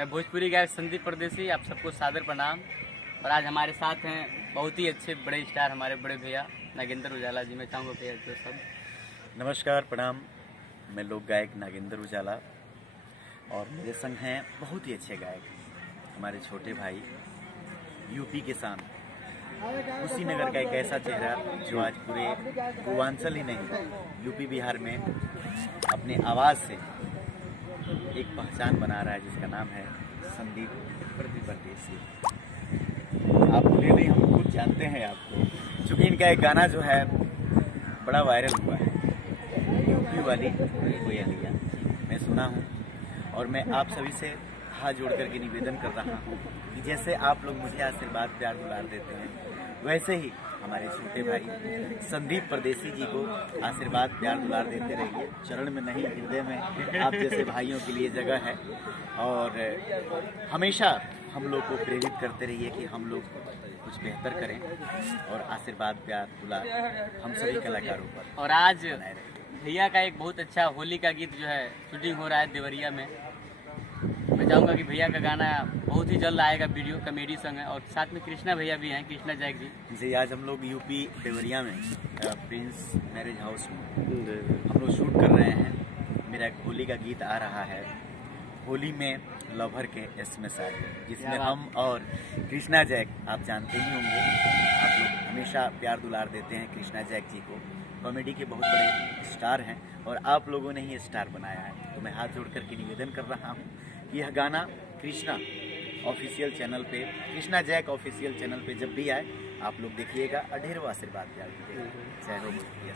मैं भोजपुरी गायक संदीप परदेसी, आप सबको सादर प्रणाम। और आज हमारे साथ हैं बहुत ही अच्छे बड़े स्टार, हमारे बड़े भैया नागेंद्र उजाला जी। मैं चाहूँगा भैया तो सब नमस्कार, प्रणाम। मैं लोक गायक नागेंद्र उजाला और मेरे संग हैं बहुत ही अच्छे गायक, हमारे छोटे भाई यूपी के शान कुशीनगर का एक ऐसा चेहरा जो आज पूरे पूर्वांचल ही नहीं यूपी बिहार में अपने आवाज़ से एक पहचान बना रहा है, जिसका नाम है संदीप परदेसी। आप बोले नहीं, हम खुद जानते हैं आपको, क्योंकि इनका एक गाना जो है बड़ा वायरल हुआ है, यूपी वाली कोयलिया। मैं सुना हूँ और मैं आप सभी से हाथ जोड़ करके निवेदन कर रहा हूँ कि जैसे आप लोग मुझे आशीर्वाद प्यार दुलार देते हैं, वैसे ही हमारे छोटे भाई संदीप परदेसी जी को आशीर्वाद प्यार दुलार देते रहिए। चरण में नहीं, हृदय में आप जैसे भाइयों के लिए जगह है और हमेशा हम लोग को प्रेरित करते रहिए कि हम लोग कुछ बेहतर करें और आशीर्वाद प्यार दुलार हम सभी कलाकारों पर। और आज भैया का एक बहुत अच्छा होली का गीत जो है शूटिंग हो रहा है देवरिया में। मैं चाहूँगा कि भैया का गाना बहुत ही जल्द आएगा, वीडियो कॉमेडी संग है। और साथ में कृष्णा भैया भी हैं, कृष्णा जैक जी। जी, आज हम लोग यूपी देवरिया में प्रिंस मैरिज हाउस में हम लोग शूट कर रहे हैं। मेरा एक होली का गीत आ रहा है, होली में लवर के एसएमएस आए, जिसमें हम और कृष्णा जैक, आप जानते ही होंगे, आप लोग हमेशा प्यार दुलार देते हैं कृष्णा जैक जी को। कॉमेडी के बहुत बड़े स्टार हैं और आप लोगों ने ही स्टार बनाया है। तो मैं हाथ जोड़ करके निवेदन कर रहा हूँ कि यह गाना कृष्णा ऑफिशियल चैनल पे, कृष्णा जैक ऑफिशियल चैनल पे जब भी आए, आप लोग देखिएगा और ढेरों आशीर्वाद प्यार दीजिएगा। जय हो भोजपुरिया।